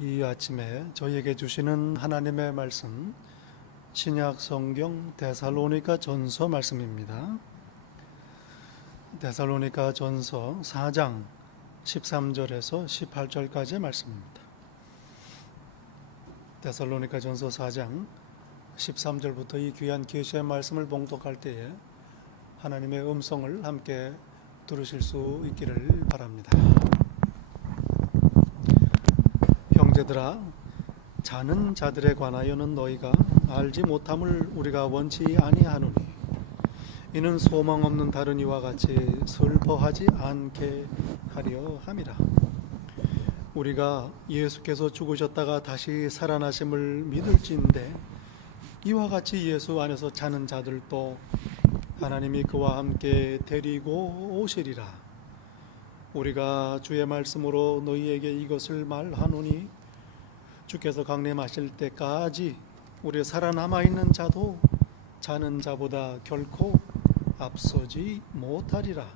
이 아침에 저희에게 주시는 하나님의 말씀, 신약 성경 데살로니가 전서 말씀입니다. 데살로니가 전서 4장 13절에서 18절까지의 말씀입니다. 데살로니가 전서 4장 13절부터 이 귀한 계시의 말씀을 봉독할 때에 하나님의 음성을 함께 들으실 수 있기를 바랍니다. 형제들아, 자는 자들에 관하여는 너희가 알지 못함을 우리가 원치 아니하노니, 이는 소망 없는 다른 이와 같이 슬퍼하지 않게 하려 함이라. 우리가 예수께서 죽으셨다가 다시 살아나심을 믿을진대, 이와 같이 예수 안에서 자는 자들도 하나님이 그와 함께 데리고 오시리라. 우리가 주의 말씀으로 너희에게 이것을 말하노니, 주께서 강림하실 때까지 우리 살아남아 있는 자도 자는 자보다 결코 앞서지 못하리라.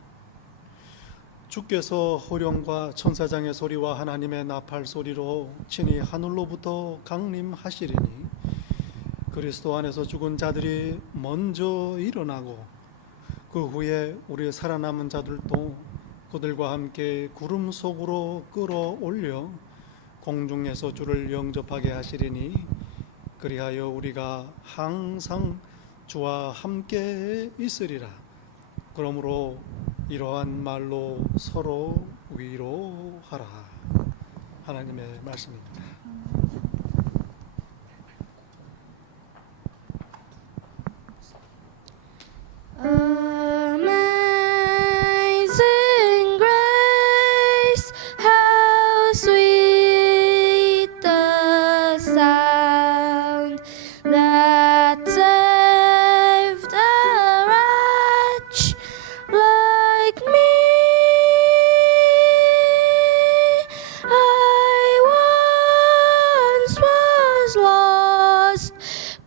주께서 호령과 천사장의 소리와 하나님의 나팔 소리로 친히 하늘로부터 강림하시리니, 그리스도 안에서 죽은 자들이 먼저 일어나고 그 후에 우리 살아남은 자들도 그들과 함께 구름 속으로 끌어올려 공중에서 주를 영접하게 하시리니, 그리하여 우리가 항상 주와 함께 있으리라. 그러므로 이러한 말로 서로 위로하라. 하나님의 말씀입니다. Amazing grace, how sweet the sound that saved a wretch like me. I once was lost,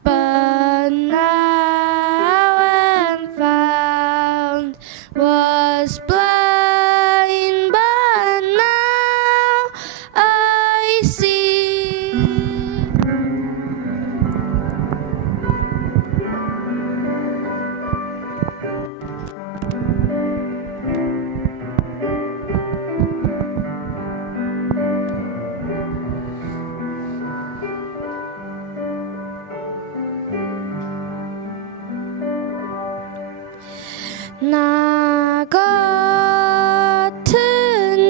but now am found. Was blind, but now I see. 나 같은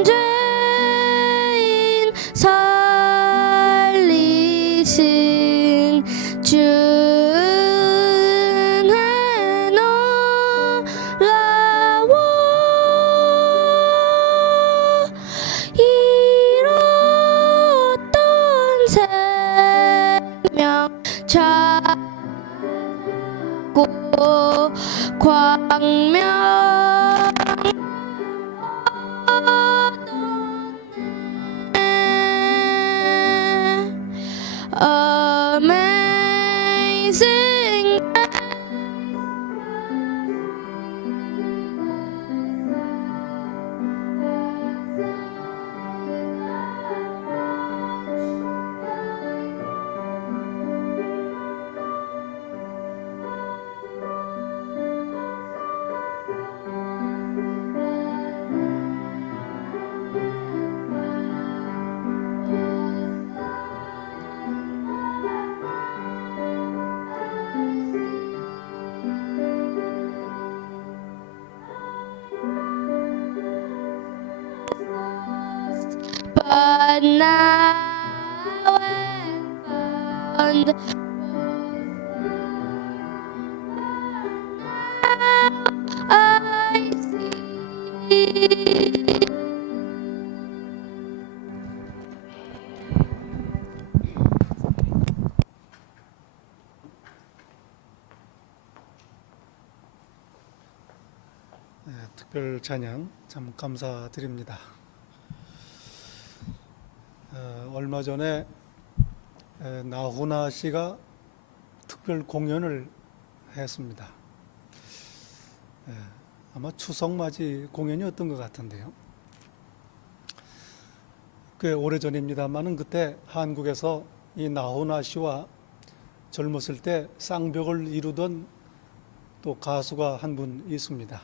죄인 살리신 주 은혜 놀라워. 잃었던 생명 찾고 광명 Amazing but now am found. I see. 특별 찬양 참 감사드립니다. 얼마 전에 나훈아 씨가 특별 공연을 했습니다. 아마 추석맞이 공연이었던 것 같은데요. 꽤 오래전입니다만은 그때 한국에서 이 나훈아 씨와 젊었을 때 쌍벽을 이루던 또 가수가 한 분 있습니다.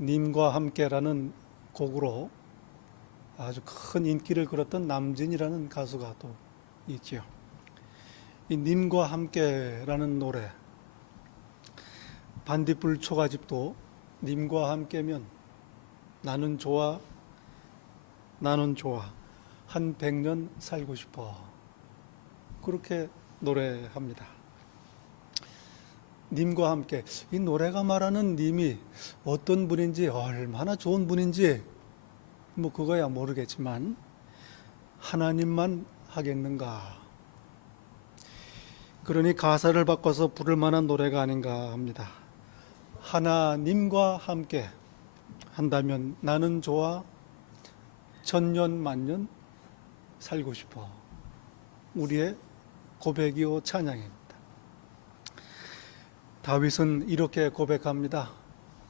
님과 함께라는 곡으로 아주 큰 인기를 끌었던 남진이라는 가수가 또 있지요. 이 님과 함께라는 노래, 반딧불 초가집도 님과 함께면 나는 좋아, 나는 좋아, 한 100년 살고 싶어, 그렇게 노래합니다. 님과 함께, 이 노래가 말하는 님이 어떤 분인지, 얼마나 좋은 분인지 뭐 그거야 모르겠지만 하나님만 하겠는가. 그러니 가사를 바꿔서 부를 만한 노래가 아닌가 합니다. 하나님과 함께 한다면 나는 좋아, 천년 만년 살고 싶어. 우리의 고백이요 찬양입니다. 다윗은 이렇게 고백합니다.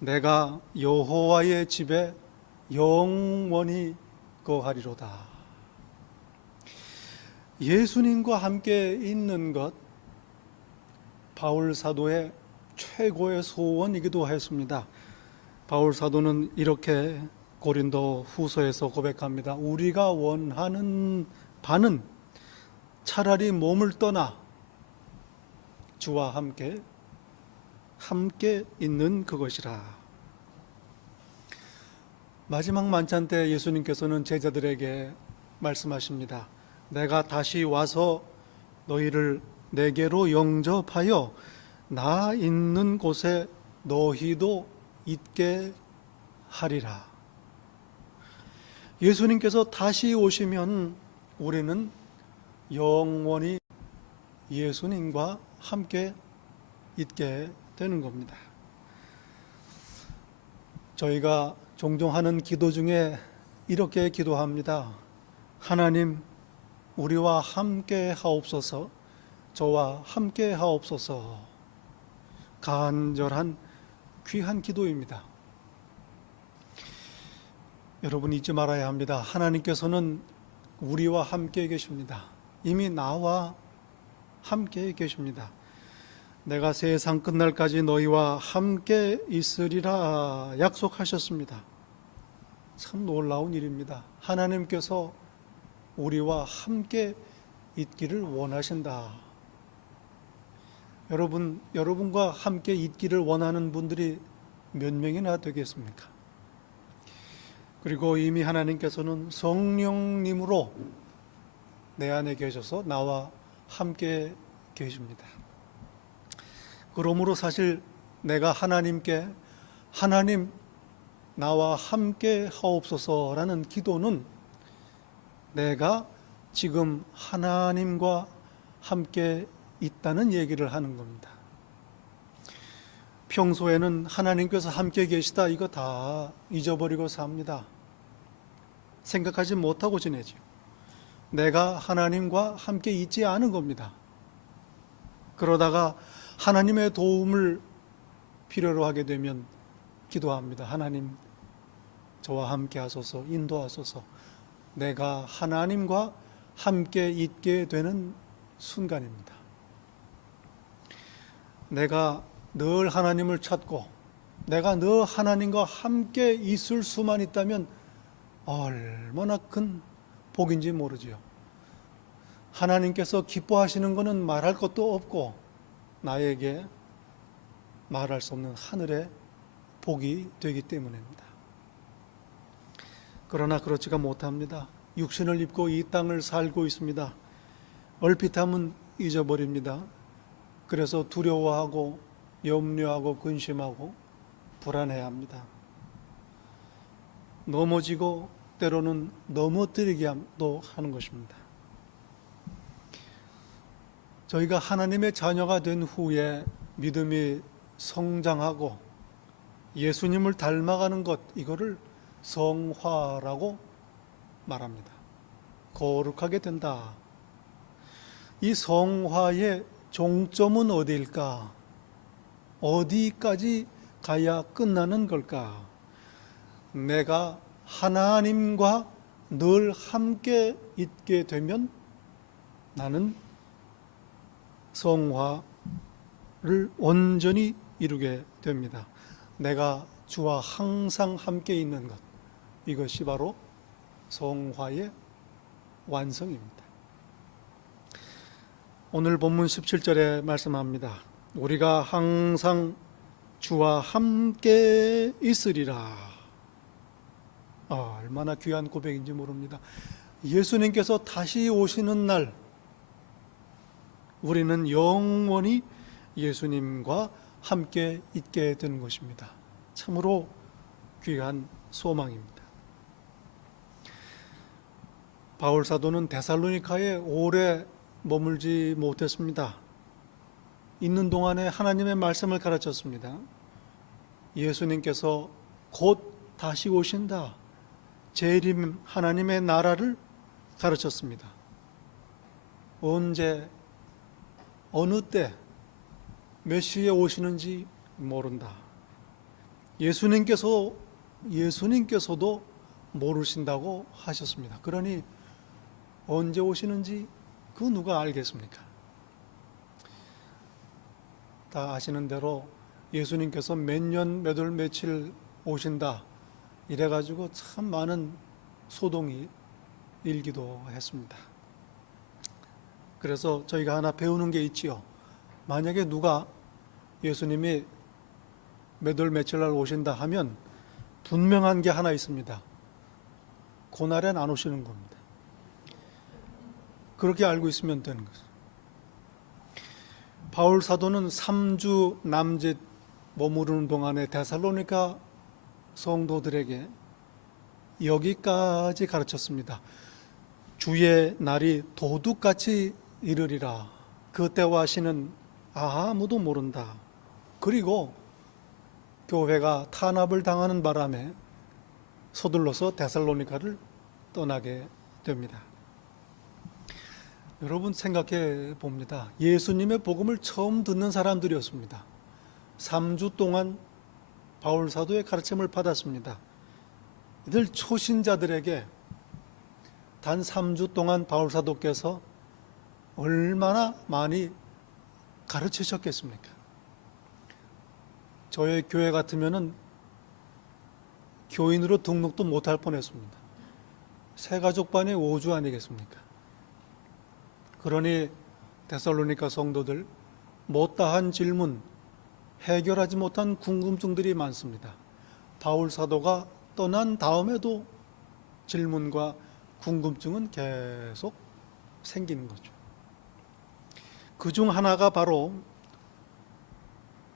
내가 여호와의 집에 영원히 거하리로다. 예수님과 함께 있는 것, 바울 사도의 최고의 소원이기도 했습니다. 바울 사도는 이렇게 고린도 후서에서 고백합니다. 우리가 원하는 바는 차라리 몸을 떠나 주와 함께 있는 그것이라. 마지막 만찬 때 예수님께서는 제자들에게 말씀하십니다. 내가 다시 와서 너희를 내게로 영접하여 나 있는 곳에 너희도 있게 하리라. 예수님께서 다시 오시면 우리는 영원히 예수님과 함께 있게 되는 겁니다. 저희가 종종 하는 기도 중에 이렇게 기도합니다. 하나님, 우리와 함께 하옵소서, 저와 함께 하옵소서. 간절한 귀한 기도입니다. 여러분 잊지 말아야 합니다. 하나님께서는 우리와 함께 계십니다. 이미 나와 함께 계십니다. 내가 세상 끝날까지 너희와 함께 있으리라 약속하셨습니다. 참 놀라운 일입니다. 하나님께서 우리와 함께 있기를 원하신다. 여러분과 함께 있기를 원하는 분들이 몇 명이나 되겠습니까? 그리고 이미 하나님께서는 성령님으로 내 안에 계셔서 나와 함께 계십니다. 그러므로 사실 내가 하나님께 하나님 나와 함께 하옵소서라는 기도는 내가 지금 하나님과 함께 있다는 얘기를 하는 겁니다. 평소에는 하나님께서 함께 계시다 이거 다 잊어버리고 삽니다. 생각하지 못하고 지내죠. 내가 하나님과 함께 있지 않은 겁니다. 그러다가 하나님의 도움을 필요로 하게 되면 기도합니다. 하나님, 저와 함께 하소서, 인도하소서. 내가 하나님과 함께 있게 되는 순간입니다. 내가 늘 하나님을 찾고 내가 늘 하나님과 함께 있을 수만 있다면 얼마나 큰 복인지 모르지요. 하나님께서 기뻐하시는 것은 말할 것도 없고 나에게 말할 수 없는 하늘의 복이 되기 때문입니다. 그러나 그렇지가 못합니다. 육신을 입고 이 땅을 살고 있습니다. 얼핏 하면 잊어버립니다. 그래서 두려워하고 염려하고 근심하고 불안해합니다. 넘어지고 때로는 넘어뜨리기도 하는 것입니다. 저희가 하나님의 자녀가 된 후에 믿음이 성장하고 예수님을 닮아가는 것, 이거를 성화라고 말합니다. 거룩하게 된다. 이 성화의 종점은 어디일까? 어디까지 가야 끝나는 걸까? 내가 하나님과 늘 함께 있게 되면 나는 성화를 온전히 이루게 됩니다. 내가 주와 항상 함께 있는 것, 이것이 바로 성화의 완성입니다. 오늘 본문 17절에 말씀합니다. 우리가 항상 주와 함께 있으리라. 얼마나 귀한 고백인지 모릅니다. 예수님께서 다시 오시는 날 우리는 영원히 예수님과 함께 있게 되는 것입니다. 참으로 귀한 소망입니다. 바울 사도는 데살로니가에 오래 머물지 못했습니다. 있는 동안에 하나님의 말씀을 가르쳤습니다. 예수님께서 곧 다시 오신다. 재림 하나님의 나라를 가르쳤습니다. 언제, 어느 때, 몇 시에 오시는지 모른다. 예수님께서도 모르신다고 하셨습니다. 그러니 언제 오시는지 그 누가 알겠습니까? 다 아시는 대로 예수님께서 몇 년, 몇 월, 며칠 오신다 이래가지고 참 많은 소동이 일기도 했습니다. 그래서 저희가 하나 배우는 게 있지요. 만약에 누가 예수님이 몇 월 며칠 날 오신다 하면 분명한 게 하나 있습니다. 그날엔 안 오시는 겁니다. 그렇게 알고 있으면 되는 거죠. 바울 사도는 3주 남짓 머무르는 동안에 데살로니가 성도들에게 여기까지 가르쳤습니다. 주의 날이 도둑같이 이르리라. 그때와 시는 아무도 모른다. 그리고 교회가 탄압을 당하는 바람에 서둘러서 데살로니가를 떠나게 됩니다. 여러분 생각해 봅니다. 예수님의 복음을 처음 듣는 사람들이었습니다. 3주 동안 바울 사도의 가르침을 받았습니다. 이들 초신자들에게 단 3주 동안 바울 사도께서 얼마나 많이 가르치셨겠습니까? 저희 교회 같으면은 교인으로 등록도 못할 뻔했습니다. 새가족반의 5주 아니겠습니까? 그러니 데살로니가 성도들 못다한 질문, 해결하지 못한 궁금증들이 많습니다. 바울 사도가 떠난 다음에도 질문과 궁금증은 계속 생기는 거죠. 그중 하나가 바로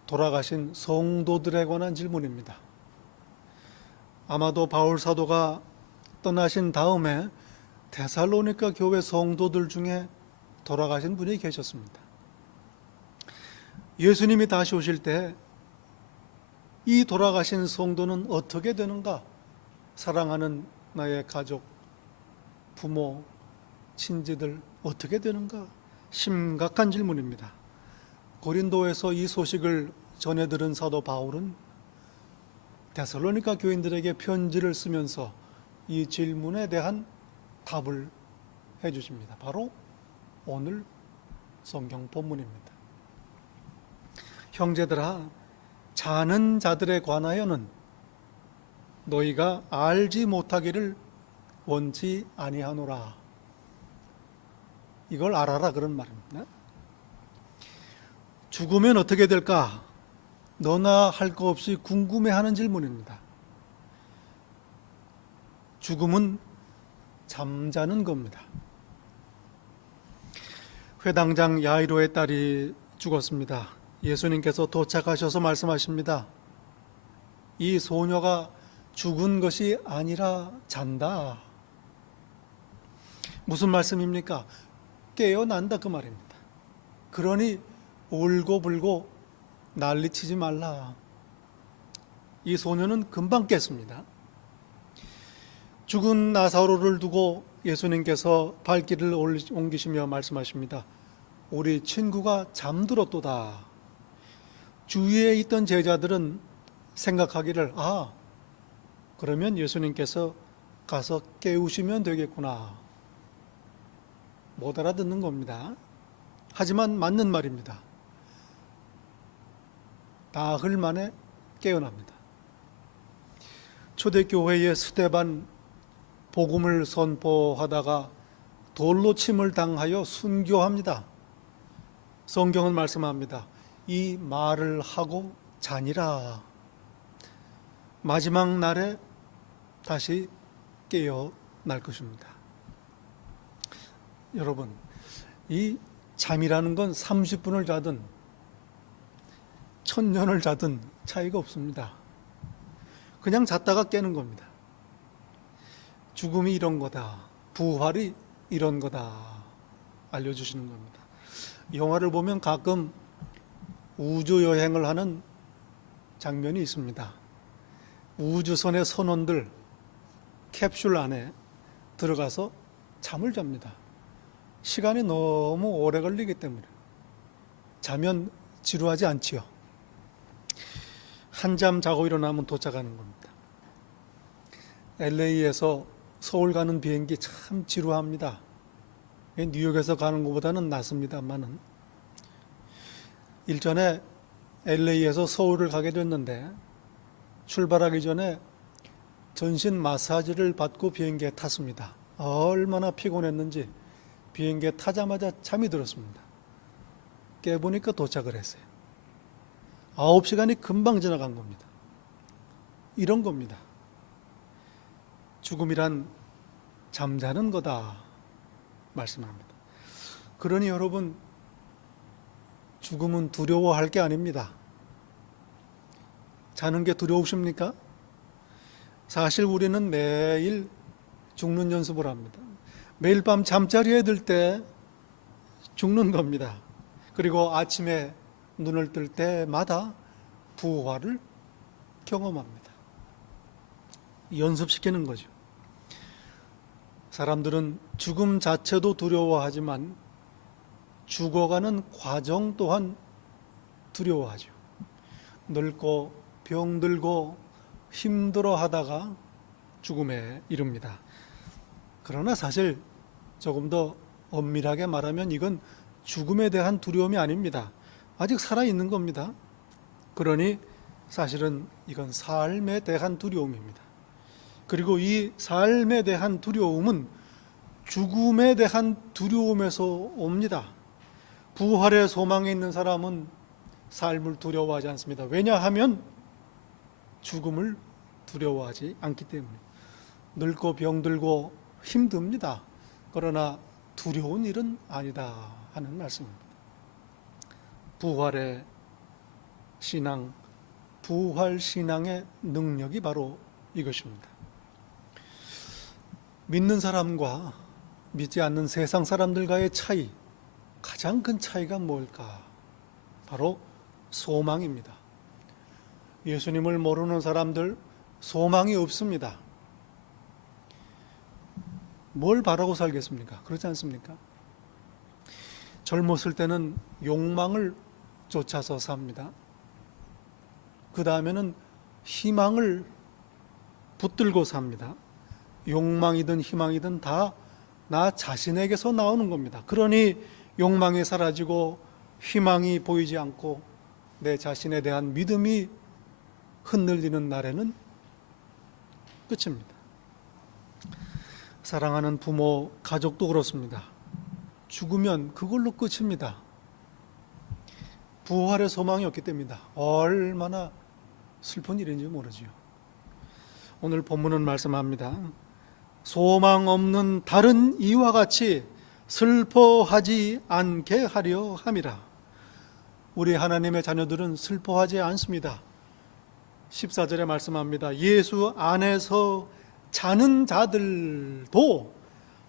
돌아가신 성도들에 관한 질문입니다. 아마도 바울 사도가 떠나신 다음에 데살로니가 교회 성도들 중에 돌아가신 분이 계셨습니다. 예수님이 다시 오실 때 이 돌아가신 성도는 어떻게 되는가? 사랑하는 나의 가족, 부모, 친지들 어떻게 되는가? 심각한 질문입니다. 고린도에서 이 소식을 전해 들은 사도 바울은 데살로니가 교인들에게 편지를 쓰면서 이 질문에 대한 답을 해 주십니다. 바로 오늘 성경 본문입니다. 형제들아, 자는 자들에 관하여는 너희가 알지 못하기를 원치 아니하노라. 이걸 알아라 그런 말입니다. 죽으면 어떻게 될까? 너나 할 거 없이 궁금해하는 질문입니다. 죽음은 잠자는 겁니다. 회당장 야이로의 딸이 죽었습니다. 예수님께서 도착하셔서 말씀하십니다. 이 소녀가 죽은 것이 아니라 잔다. 무슨 말씀입니까? 깨어난다 그 말입니다. 그러니 울고불고 난리치지 말라. 이 소녀는 금방 깼습니다. 죽은 나사로를 두고 예수님께서 발길을 옮기시며 말씀하십니다. 우리 친구가 잠들었도다. 주위에 있던 제자들은 생각하기를 그러면 예수님께서 가서 깨우시면 되겠구나. 못 알아듣는 겁니다. 하지만 맞는 말입니다. 나흘 만에 깨어납니다. 초대교회의 스데반 복음을 선포하다가 돌로 침을 당하여 순교합니다. 성경은 말씀합니다. 이 말을 하고 자니라. 마지막 날에 다시 깨어날 것입니다. 여러분, 이 잠이라는 건 30분을 자든 1000년을 자든 차이가 없습니다. 그냥 잤다가 깨는 겁니다. 죽음이 이런 거다. 부활이 이런 거다. 알려주시는 겁니다. 영화를 보면 가끔 우주 여행을 하는 장면이 있습니다. 우주선의 선원들 캡슐 안에 들어가서 잠을 잡니다. 시간이 너무 오래 걸리기 때문에 자면 지루하지 않지요. 한잠 자고 일어나면 도착하는 겁니다. LA에서 서울 가는 비행기 참 지루합니다. 뉴욕에서 가는 것보다는 낫습니다만은 일전에 LA에서 서울을 가게 됐는데 출발하기 전에 전신 마사지를 받고 비행기에 탔습니다. 얼마나 피곤했는지 비행기에 타자마자 잠이 들었습니다. 깨보니까 도착을 했어요. 9시간이 금방 지나간 겁니다. 이런 겁니다. 죽음이란 잠자는 거다 말씀합니다. 그러니 여러분, 죽음은 두려워할 게 아닙니다. 자는 게 두려우십니까? 사실 우리는 매일 죽는 연습을 합니다. 매일 밤 잠자리에 들 때 죽는 겁니다. 그리고 아침에 눈을 뜰 때마다 부활을 경험합니다. 연습시키는 거죠. 사람들은 죽음 자체도 두려워하지만 죽어가는 과정 또한 두려워하죠. 늙고 병들고 힘들어 하다가 죽음에 이릅니다. 그러나 사실 조금 더 엄밀하게 말하면 이건 죽음에 대한 두려움이 아닙니다. 아직 살아있는 겁니다. 그러니 사실은 이건 삶에 대한 두려움입니다. 그리고 이 삶에 대한 두려움은 죽음에 대한 두려움에서 옵니다. 부활의 소망에 있는 사람은 삶을 두려워하지 않습니다. 왜냐하면 죽음을 두려워하지 않기 때문에. 늙고 병들고 힘듭니다. 그러나 두려운 일은 아니다 하는 말씀입니다. 부활의 신앙, 부활 신앙의 능력이 바로 이것입니다. 믿는 사람과 믿지 않는 세상 사람들과의 차이, 가장 큰 차이가 뭘까? 바로 소망입니다. 예수님을 모르는 사람들 소망이 없습니다. 뭘 바라고 살겠습니까? 그렇지 않습니까? 젊었을 때는 욕망을 쫓아서 삽니다. 그 다음에는 희망을 붙들고 삽니다. 욕망이든 희망이든 다 나 자신에게서 나오는 겁니다. 그러니 욕망이 사라지고 희망이 보이지 않고 내 자신에 대한 믿음이 흔들리는 날에는 끝입니다. 사랑하는 부모, 가족도 그렇습니다. 죽으면 그걸로 끝입니다. 부활의 소망이 없기 때문이다. 얼마나 슬픈 일인지 모르지요. 오늘 본문은 말씀합니다. 소망 없는 다른 이와 같이 슬퍼하지 않게 하려 함이라. 우리 하나님의 자녀들은 슬퍼하지 않습니다. 14절에 말씀합니다. 예수 안에서 자는 자들도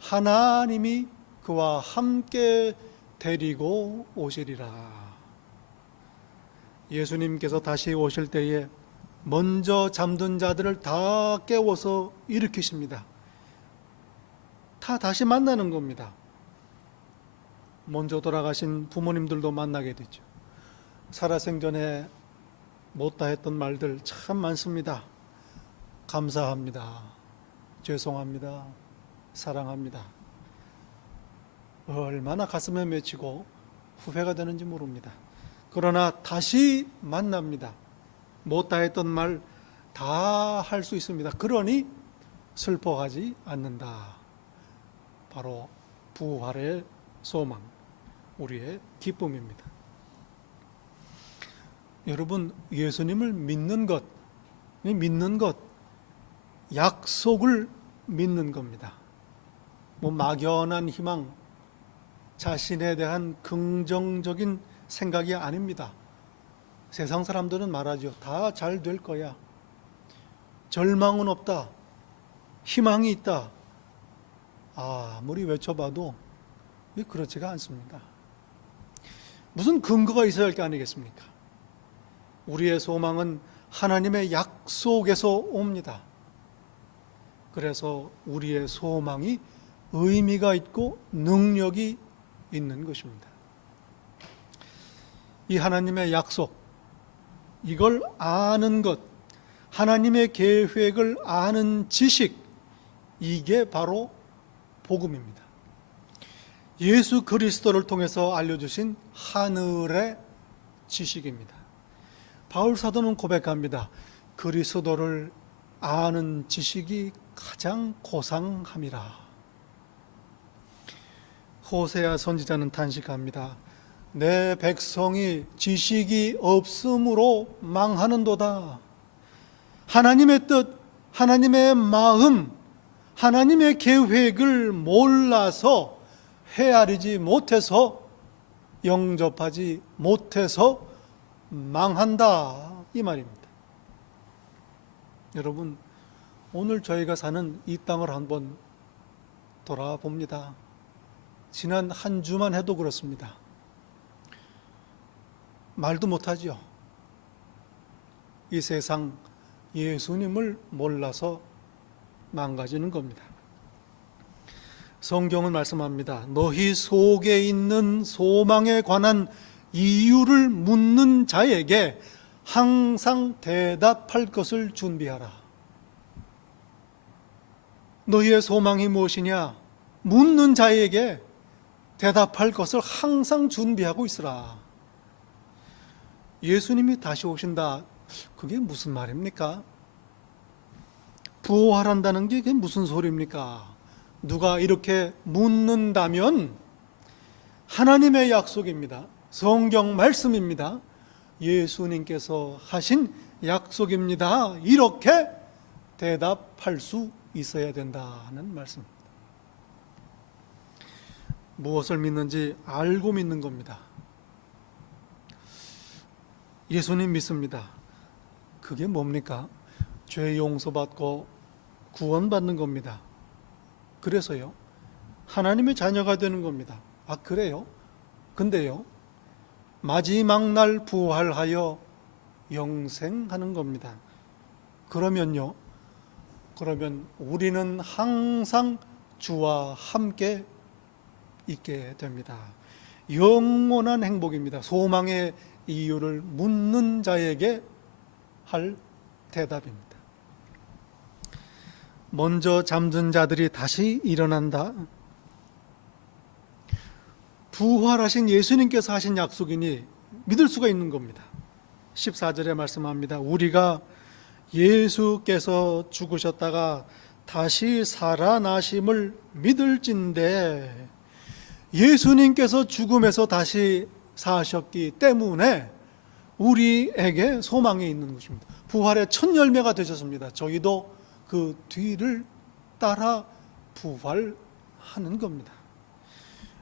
하나님이 그와 함께 데리고 오시리라. 예수님께서 다시 오실 때에 먼저 잠든 자들을 다 깨워서 일으키십니다. 다 다시 만나는 겁니다. 먼저 돌아가신 부모님들도 만나게 되죠. 살아생전에 못다 했던 말들 참 많습니다. 감사합니다. 죄송합니다. 사랑합니다. 얼마나 가슴에 맺히고 후회가 되는지 모릅니다. 그러나 다시 만납니다. 못다 했던 말 다 할 수 있습니다. 그러니 슬퍼하지 않는다. 바로 부활의 소망, 우리의 기쁨입니다. 여러분, 예수님을 믿는 것, 약속을 믿는 겁니다. 막연한 희망, 자신에 대한 긍정적인 생각이 아닙니다. 세상 사람들은 말하죠. 다 잘 될 거야. 절망은 없다. 희망이 있다. 아무리 외쳐봐도 그렇지가 않습니다. 무슨 근거가 있어야 할 게 아니겠습니까? 우리의 소망은 하나님의 약속에서 옵니다. 그래서 우리의 소망이 의미가 있고 능력이 있는 것입니다. 이 하나님의 약속, 이걸 아는 것, 하나님의 계획을 아는 지식, 이게 바로 복음입니다. 예수 그리스도를 통해서 알려주신 하늘의 지식입니다. 바울 사도는 고백합니다. 그리스도를 아는 지식이 가장 고상함이라. 호세아 선지자는 탄식합니다. 내 백성이 지식이 없음으로 망하는도다. 하나님의 뜻, 하나님의 마음, 하나님의 계획을 몰라서 헤아리지 못해서 영접하지 못해서 망한다, 이 말입니다. 여러분, 오늘 저희가 사는 이 땅을 한번 돌아봅니다. 지난 한 주만 해도 그렇습니다. 말도 못하죠. 이 세상 예수님을 몰라서 망가지는 겁니다. 성경은 말씀합니다. 너희 속에 있는 소망에 관한 이유를 묻는 자에게 항상 대답할 것을 준비하라. 너희의 소망이 무엇이냐? 묻는 자에게 대답할 것을 항상 준비하고 있으라. 예수님이 다시 오신다. 그게 무슨 말입니까? 부활한다는 게 그게 무슨 소리입니까? 누가 이렇게 묻는다면 하나님의 약속입니다. 성경 말씀입니다. 예수님께서 하신 약속입니다. 이렇게 대답할 수 있어야 된다는 말씀입니다. 무엇을 믿는지 알고 믿는 겁니다. 예수님 믿습니다. 그게 뭡니까? 죄 용서받고 구원받는 겁니다. 그래서요, 하나님의 자녀가 되는 겁니다. 그래요? 근데요, 마지막 날 부활하여 영생하는 겁니다. 그러면 우리는 항상 주와 함께 있게 됩니다. 영원한 행복입니다. 소망의 이유를 묻는 자에게 할 대답입니다. 먼저 잠든 자들이 다시 일어난다. 부활하신 예수님께서 하신 약속이니 믿을 수가 있는 겁니다. 14절에 말씀합니다. 우리가 예수께서 죽으셨다가 다시 살아나심을 믿을진대. 예수님께서 죽음에서 다시 사셨기 때문에 우리에게 소망이 있는 것입니다. 부활의 첫 열매가 되셨습니다. 저희도 그 뒤를 따라 부활하는 겁니다.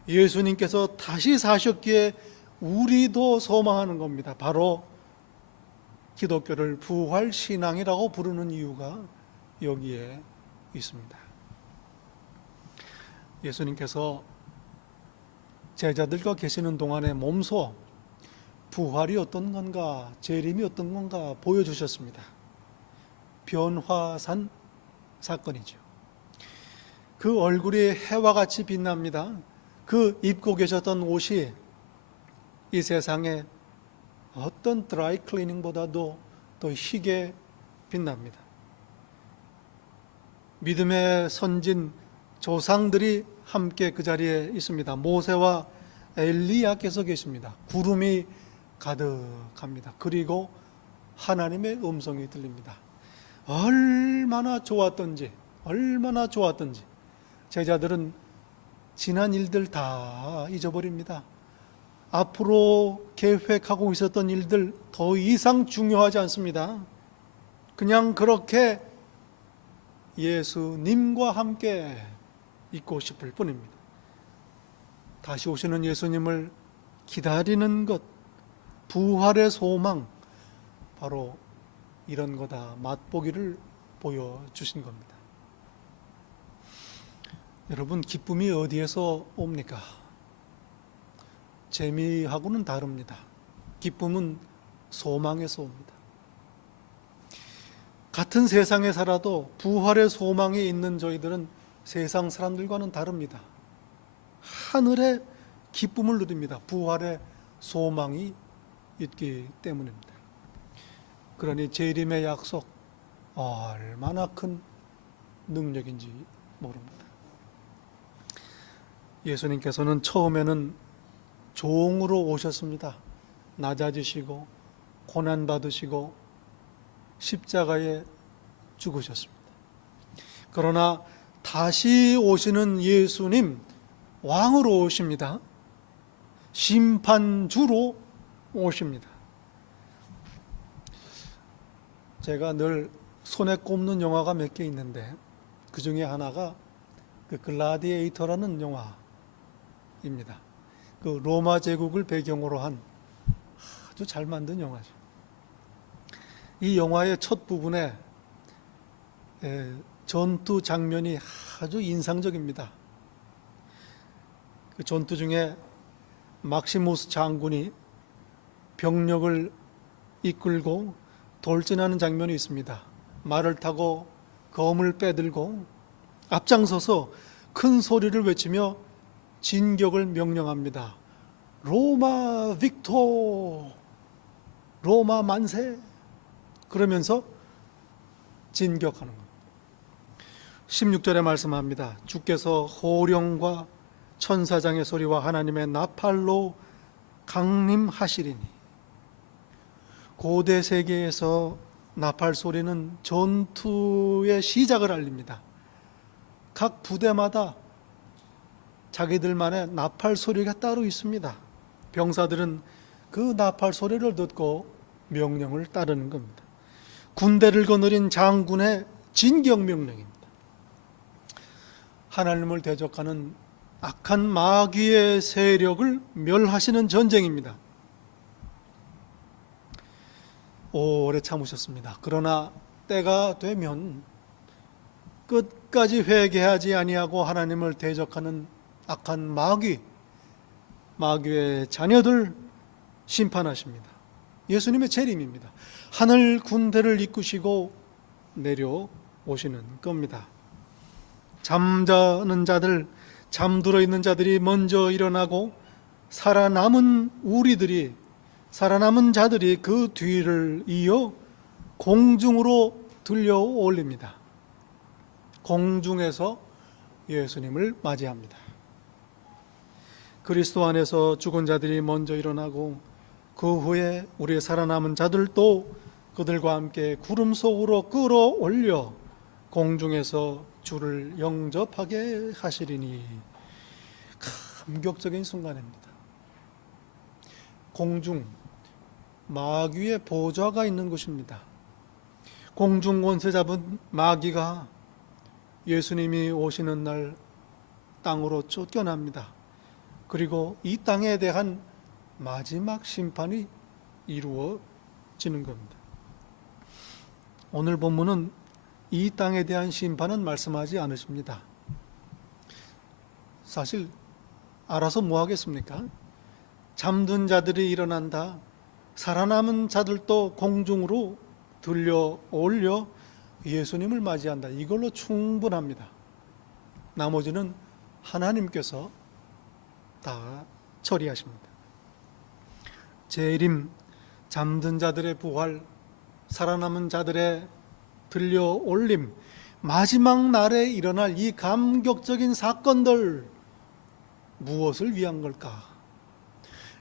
예수님께서 다시 사셨기에 우리도 소망하는 겁니다. 바로 기독교를 부활신앙이라고 부르는 이유가 여기에 있습니다. 예수님께서 제자들과 계시는 동안에 몸소 부활이 어떤 건가, 재림이 어떤 건가 보여주셨습니다. 변화산 사건이죠. 그 얼굴이 해와 같이 빛납니다. 그 입고 계셨던 옷이 이 세상에 어떤 드라이 클리닝보다도 더 희게 빛납니다. 믿음의 선진 조상들이 함께 그 자리에 있습니다. 모세와 엘리야께서 계십니다. 구름이 가득합니다. 그리고 하나님의 음성이 들립니다. 얼마나 좋았던지 제자들은 지난 일들 다 잊어버립니다. 앞으로 계획하고 있었던 일들 더 이상 중요하지 않습니다. 그냥 그렇게 예수님과 함께 있고 싶을 뿐입니다. 다시 오시는 예수님을 기다리는 것, 부활의 소망, 바로 이런 거다. 맛보기를 보여주신 겁니다. 여러분, 기쁨이 어디에서 옵니까? 재미하고는 다릅니다. 기쁨은 소망에서 옵니다. 같은 세상에 살아도 부활의 소망이 있는 저희들은 세상 사람들과는 다릅니다. 하늘의 기쁨을 누립니다. 부활의 소망이 있기 때문입니다. 그러니 재림의 약속 얼마나 큰 능력인지 모릅니다. 예수님께서는 처음에는 종으로 오셨습니다. 낮아지시고 고난받으시고 십자가에 죽으셨습니다. 그러나 다시 오시는 예수님, 왕으로 오십니다. 심판주로 오십니다. 제가 늘 손에 꼽는 영화가 몇 개 있는데 그 중에 하나가 그 글라디에이터라는 영화입니다. 그 로마 제국을 배경으로 한 아주 잘 만든 영화죠. 이 영화의 첫 부분에 전투 장면이 아주 인상적입니다. 그 전투 중에 막시무스 장군이 병력을 이끌고 돌진하는 장면이 있습니다. 말을 타고 검을 빼들고 앞장서서 큰 소리를 외치며 진격을 명령합니다. 로마 빅토, 로마 만세, 그러면서 진격하는 겁니다. 16절에 말씀합니다. 주께서 호령과 천사장의 소리와 하나님의 나팔로 강림하시리니. 고대 세계에서 나팔 소리는 전투의 시작을 알립니다. 각 부대마다 자기들만의 나팔 소리가 따로 있습니다. 병사들은 그 나팔 소리를 듣고 명령을 따르는 겁니다. 군대를 거느린 장군의 진격 명령입니다. 하나님을 대적하는 악한 마귀의 세력을 멸하시는 전쟁입니다. 오래 참으셨습니다. 그러나 때가 되면 끝까지 회개하지 아니하고 하나님을 대적하는 악한 마귀의 자녀들 심판하십니다. 예수님의 재림입니다. 하늘 군대를 이끄시고 내려오시는 겁니다. 잠자는 자들, 잠들어 있는 자들이 먼저 일어나고 살아남은 자들이 그 뒤를 이어 공중으로 들려 올립니다. 공중에서 예수님을 맞이합니다. 그리스도 안에서 죽은 자들이 먼저 일어나고 그 후에 우리의 살아남은 자들도 그들과 함께 구름 속으로 끌어올려 공중에서 주를 영접하게 하시리니. 감격적인 순간입니다. 공중, 마귀의 보좌가 있는 곳입니다. 공중 권세 잡은 마귀가 예수님이 오시는 날 땅으로 쫓겨납니다. 그리고 이 땅에 대한 마지막 심판이 이루어지는 겁니다. 오늘 본문은 이 땅에 대한 심판은 말씀하지 않으십니다. 사실 알아서 뭐 하겠습니까? 잠든 자들이 일어난다. 살아남은 자들도 공중으로 들려 올려 예수님을 맞이한다. 이걸로 충분합니다. 나머지는 하나님께서 다 처리하십니다. 재림, 잠든 자들의 부활, 살아남은 자들의 들려 올림, 마지막 날에 일어날 이 감격적인 사건들 무엇을 위한 걸까?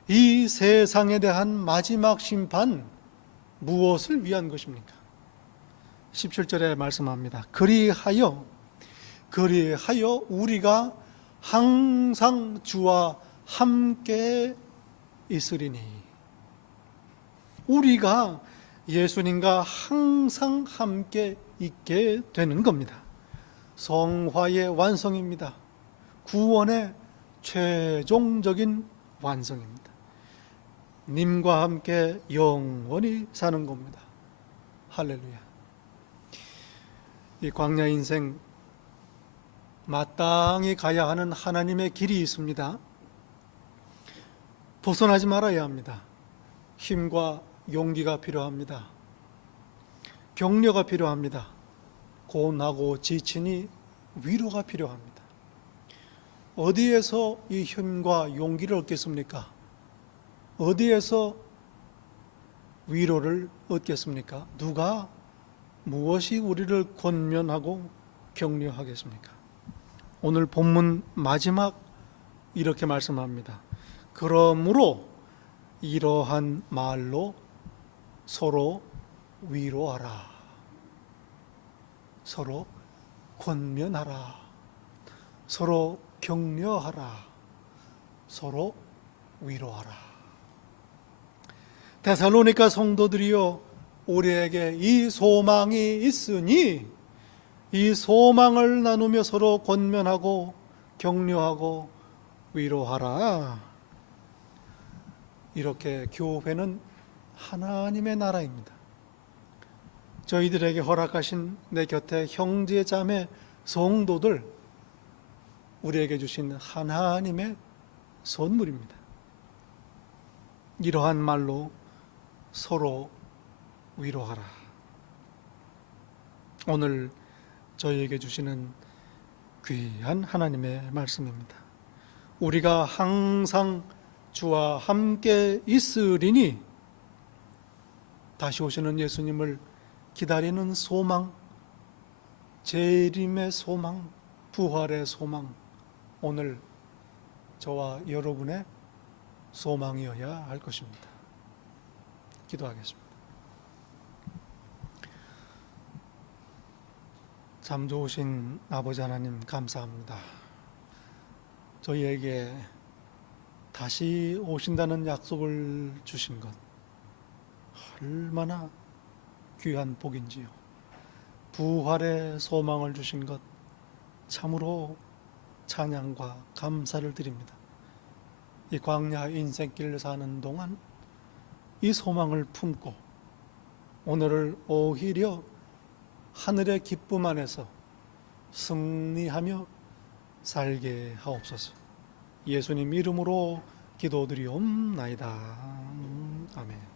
이 세상에 대한 마지막 심판 무엇을 위한 것입니까? 17절에 말씀합니다. 그리하여 우리가 항상 주와 함께 있으리니, 우리가 예수님과 항상 함께 있게 되는 겁니다. 성화의 완성입니다. 구원의 최종적인 완성입니다. 님과 함께 영원히 사는 겁니다. 할렐루야. 이 광야 인생 마땅히 가야 하는 하나님의 길이 있습니다. 벗어나지 말아야 합니다. 힘과 용기가 필요합니다. 격려가 필요합니다. 고나고 지치니 위로가 필요합니다. 어디에서 이 힘과 용기를 얻겠습니까? 어디에서 위로를 얻겠습니까? 누가 무엇이 우리를 권면하고 격려하겠습니까? 오늘 본문 마지막 이렇게 말씀합니다. 그러므로 이러한 말로 서로 위로하라. 서로 권면하라. 서로 격려하라. 서로 위로하라. 데살로니가 성도들이여, 우리에게 이 소망이 있으니 이 소망을 나누며 서로 권면하고 격려하고 위로하라. 이렇게 교회는 하나님의 나라입니다. 저희들에게 허락하신 내 곁에 형제 자매 성도들, 우리에게 주신 하나님의 선물입니다. 이러한 말로 서로 위로하라. 오늘 저희에게 주시는 귀한 하나님의 말씀입니다. 우리가 항상 주와 함께 있으리니, 다시 오시는 예수님을 기다리는 소망, 재림의 소망, 부활의 소망, 오늘 저와 여러분의 소망이어야 할 것입니다. 기도하겠습니다. 참 좋으신 아버지 하나님, 감사합니다. 저희에게 다시 오신다는 약속을 주신 것 얼마나 귀한 복인지요. 부활의 소망을 주신 것 참으로 찬양과 감사를 드립니다. 이 광야 인생길을 사는 동안 이 소망을 품고 오늘을 오히려 하늘의 기쁨 안에서 승리하며 살게 하옵소서. 예수님 이름으로 기도드리옵나이다. 아멘.